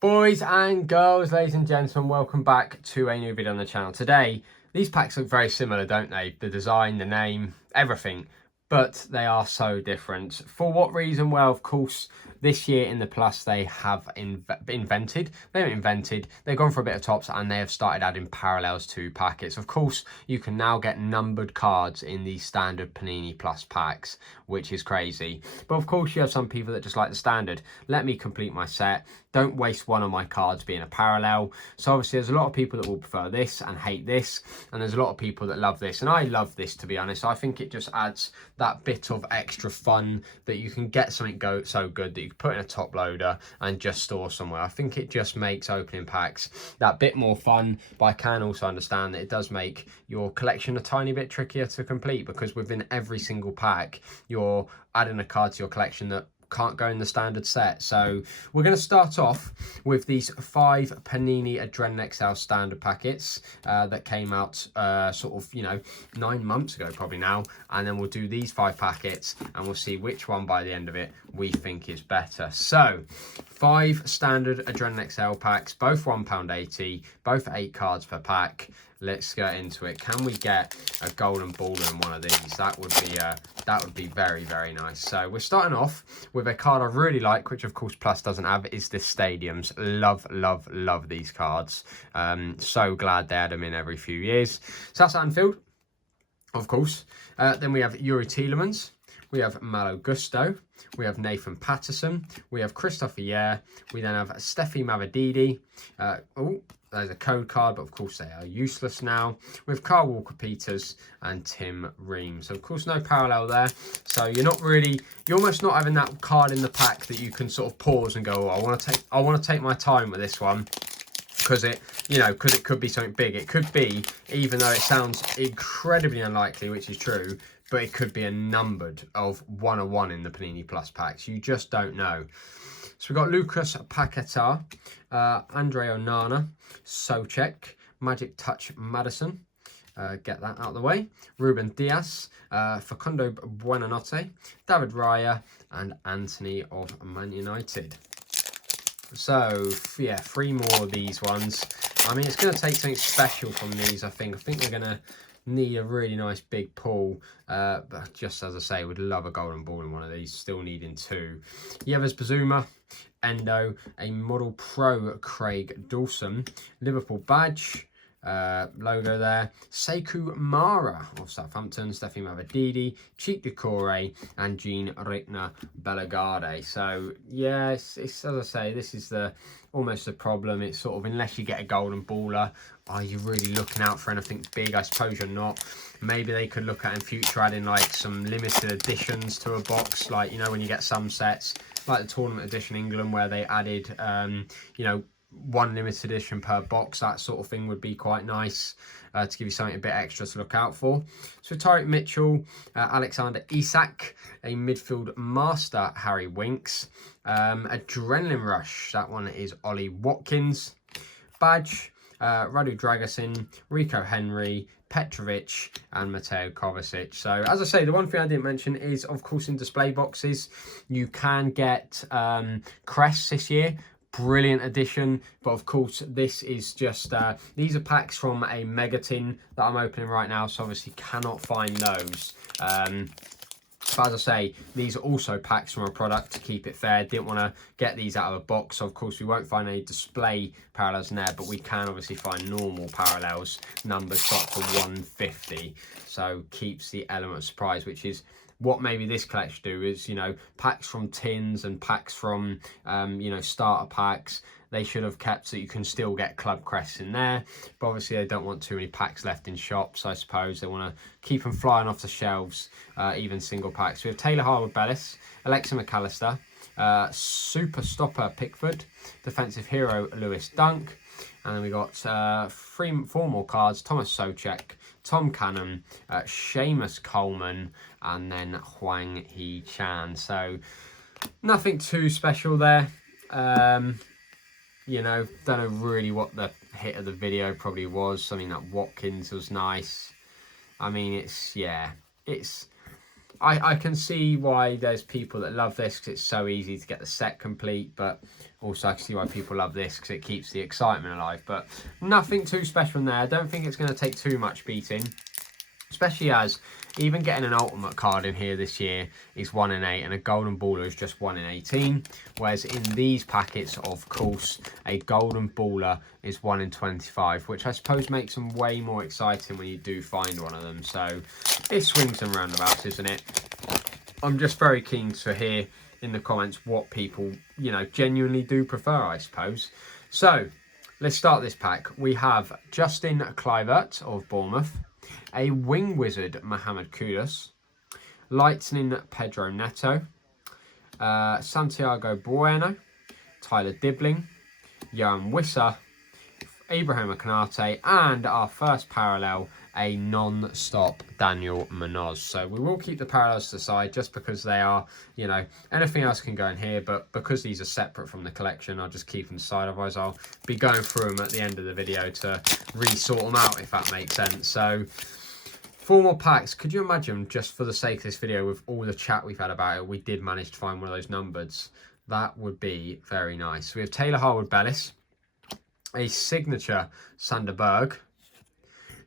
Boys and girls, ladies and gentlemen, welcome back to a new video on the channel. Today, these packs look very similar, don't they? The design, the name, everything. But they are so different. For what reason? Well, of course, this year in the Plus, they have invented. They haven't invented. They've gone for a bit of tops and they have started adding parallels to packets. Of course, you can now get numbered cards in the standard Panini Plus packs, which is crazy. But of course, you have some people that just like the standard. Let me complete my set. Don't waste one of my cards being a parallel. So obviously there's a lot of people that will prefer this and hate this, and there's a lot of people that love this, and I love this, to be honest. I think it just adds that bit of extra fun that you can get something so good that you can put in a top loader and just store somewhere. I think it just makes opening packs that bit more fun, but I can also understand that it does make your collection a tiny bit trickier to complete, because within every single pack you're adding a card to your collection that can't go in the standard set. So we're going to start off with these 5 Panini Adrenalyn XL standard packets that came out sort of, 9 months ago probably now, and then we'll do these 5 packets and we'll see which one by the end of it we think is better. So 5 standard Adrenalyn XL packs, both £1.80, both 8 cards per pack. Let's get into it. Can we get a golden baller in one of these? That would be very, very nice. So we're starting off with a card I really like, which of course Plus doesn't have, is this Stadiums. Love, love, love these cards. So glad they add them in every few years. So that's Anfield, of course. Then we have Yuri Tielemans. We have Malo Gusto. We have Nathan Patterson. We have Christopher Yair. We then have Steffi Mavididi. There's a code card, but of course they are useless now. We have Carl Walker-Peters and Tim Ream. So of course no parallel there. So you're almost not having that card in the pack that you can sort of pause and go, oh, I want to take my time with this one. Because it could be something big. It could be, even though it sounds incredibly unlikely, which is true, but it could be a numbered of 101 in the Panini Plus packs. You just don't know. So we've got Lucas Paquetá, Andre Onana, Soucek, Magic Touch Madison, get that out of the way, Ruben Diaz, Facundo Buonanotte, David Raya, and Anthony of Man United. So, yeah, 3 more of these ones. I mean, it's going to take something special from these, I think. I think they're going to need a really nice big pull. But just as I say, would love a golden ball in one of these. Still needing 2. Yevers Bazuma, Endo, a Model Pro Craig Dawson, Liverpool badge, logo there, Sekou Mara of Southampton, Steffi Mavididi, Cheek Decore, and Jean Rickner Bellegarde. So yeah, it's as I say, this is almost the problem. It's sort of, unless you get a golden baller, are you really looking out for anything big? I suppose you're not. Maybe they could look at in future adding like some limited editions to a box, like, when you get some sets like the tournament edition England where they added 1 limited edition per box. That sort of thing would be quite nice to give you something a bit extra to look out for. So Tyreek Mitchell, Alexander Isak, a midfield master, Harry Winks, Adrenaline Rush, that one is Ollie Watkins, badge, Radu Dragusin, Rico Henry, Petrovic, and Mateo Kovacic. So as I say, the one thing I didn't mention is, of course, in display boxes you can get crests this year. Brilliant addition, but of course this is just these are packs from a mega tin that I'm opening right now, so obviously cannot find those. But as I say, these are also packs from a product to keep it fair. Didn't want to get these out of a box, so of course we won't find any display parallels in there, but we can obviously find normal parallels. Numbers start to 150, so keeps the element of surprise, which is what maybe this collection do, is, packs from tins and packs from, starter packs. They should have kept so you can still get club crests in there. But obviously they don't want too many packs left in shops, I suppose. They want to keep them flying off the shelves, even single packs. We have Taylor Harwood-Bellis, Alexa McAllister, super stopper Pickford, defensive hero Lewis Dunk. And then we got 4 more cards, Thomas Soucek, Tom Cannon, Seamus Coleman, and then Huang Hee-chan. So nothing too special there. Don't know really what the hit of the video probably was. Something that Watkins was nice. I mean, it's I can see why there's people that love this because it's so easy to get the set complete, but also I can see why people love this because it keeps the excitement alive. But nothing too special in there. I don't think it's going to take too much beating, especially as even getting an ultimate card in here this year is 1 in 8 and a golden baller is just 1 in 18, whereas in these packets, of course, a golden baller is 1 in 25, which I suppose makes them way more exciting when you do find one of them. So it swings and roundabouts, isn't it? I'm just very keen to hear in the comments what people, you know, genuinely do prefer, I suppose. So let's start this pack. We have Justin Kluivert of Bournemouth, a Wing Wizard Mohamed Kudus, Lightning Pedro Neto, Santiago Bueno, Tyler Dibbling, Johan Wissa, Ibrahim Konate, and our first parallel, a non-stop Daniel Munoz. So we will keep the parallels to the side just because they are, you know, anything else can go in here, but because these are separate from the collection, I'll just keep them aside. Otherwise, I'll be going through them at the end of the video to re-sort them out, if that makes sense. So 4 more packs. Could you imagine, just for the sake of this video, with all the chat we've had about it, we did manage to find one of those numbereds? That would be very nice. We have Taylor Harwood-Bellis, a signature Sander Berg,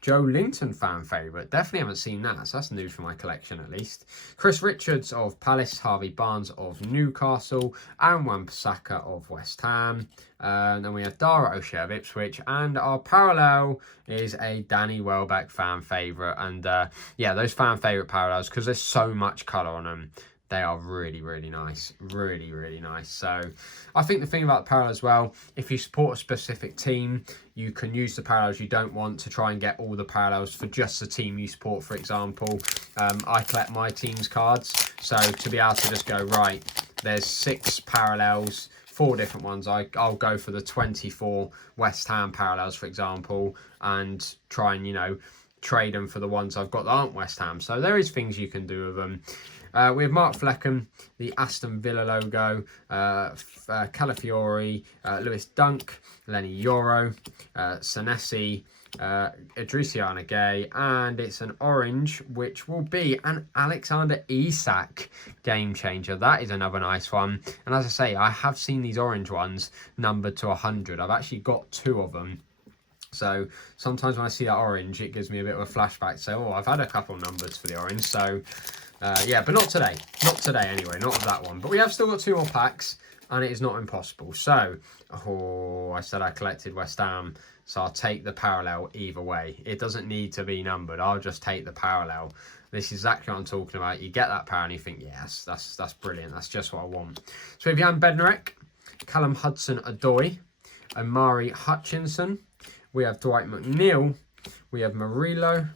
Joe Linton fan favourite. Definitely haven't seen that, so that's new for my collection at least. Chris Richards of Palace, Harvey Barnes of Newcastle, and Wan-Bissaka of West Ham. And then we have Dara O'Shea of Ipswich, and our parallel is a Danny Welbeck fan favourite. And yeah, those fan favourite parallels, because there's so much colour on them, they are really, really nice. Really, really nice. So I think the thing about the parallel as well, if you support a specific team, you can use the parallels you don't want to try and get all the parallels for just the team you support, for example. I collect my team's cards. So to be able to just go, right, there's 6 parallels, 4 different ones. I'll go for the 24 West Ham parallels, for example, and try and, you know, trade them for the ones I've got that aren't West Ham. So there is things you can do with them. We have Mark Fleckham, the Aston Villa logo, Calafiori, Lewis Dunk, Lenny Yoro, Senesi, Adriana Gay, and it's an orange, which will be an Alexander Isak game changer. That is another nice one. And as I say, I have seen these orange ones numbered to 100. I've actually got 2 of them. So sometimes when I see that orange, it gives me a bit of a flashback. So, oh, I've had a couple numbers for the orange. So, yeah, but not today. Not today anyway, not of that one. But we have still got 2 more packs, and it is not impossible. So, oh, I said I collected West Ham, so I'll take the parallel either way. It doesn't need to be numbered. I'll just take the parallel. This is exactly what I'm talking about. You get that parallel and you think, yes, that's brilliant. That's just what I want. So we have Jan Bednarek, Callum Hudson-Odoi, Omari Hutchinson. We have Dwight McNeil, we have Murillo,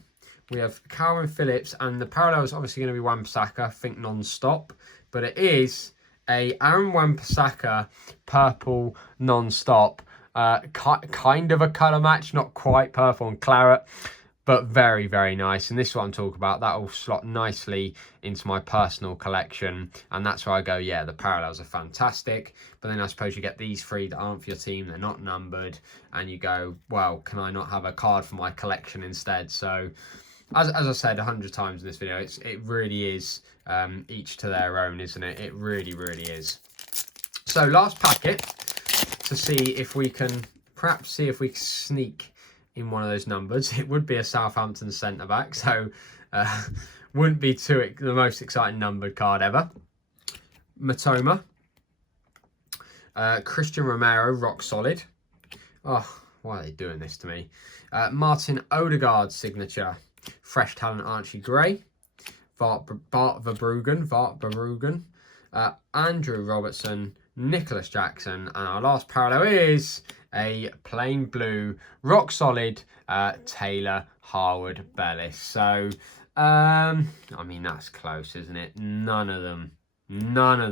we have Calvin Phillips, and the parallel is obviously going to be Wan-Bissaka, I think non-stop, but it is a Aaron Wan-Bissaka purple non-stop, kind of a colour match, not quite purple and claret, but very, very nice. And this is what I'm talking about. That will slot nicely into my personal collection. And that's where I go, yeah, the parallels are fantastic. But then I suppose you get these 3 that aren't for your team. They're not numbered. And you go, well, can I not have a card for my collection instead? So, as I said 100 times in this video, it really is each to their own, isn't it? It really, really is. So, last packet to see if we can, perhaps see if we can sneak in one of those numbers. It would be a Southampton centre-back, so wouldn't be the most exciting numbered card ever. Matoma, Christian Romero, rock solid. Oh, why are they doing this to me? Martin Odegaard signature, fresh talent Archie Gray, Bart Verbruggen, Andrew Robertson, Nicholas Jackson, and our last parallel is a plain blue, rock solid Taylor Harwood-Bellis. So, I mean, that's close, isn't it? None of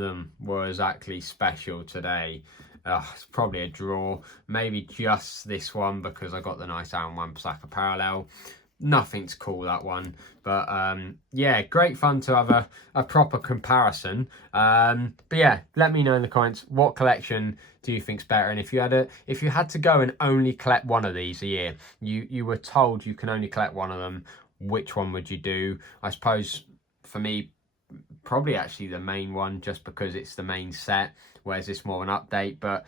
them were exactly special today. It's probably a draw. Maybe just this one because I got the nice Aaron Wan-Bissaka parallel. Nothing to call that one, but yeah, great fun to have a proper comparison. But yeah, let me know in the comments what collection do you think's better, and if you had to go and only collect one of these a year, you were told you can only collect one of them, which one would you do? I suppose for me, probably actually the main one, just because it's the main set, whereas this more an update. But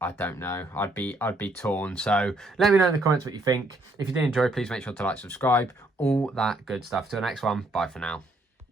I don't know. I'd be torn. So let me know in the comments what you think. If you did enjoy, please make sure to like, subscribe, all that good stuff. Till the next one, bye for now.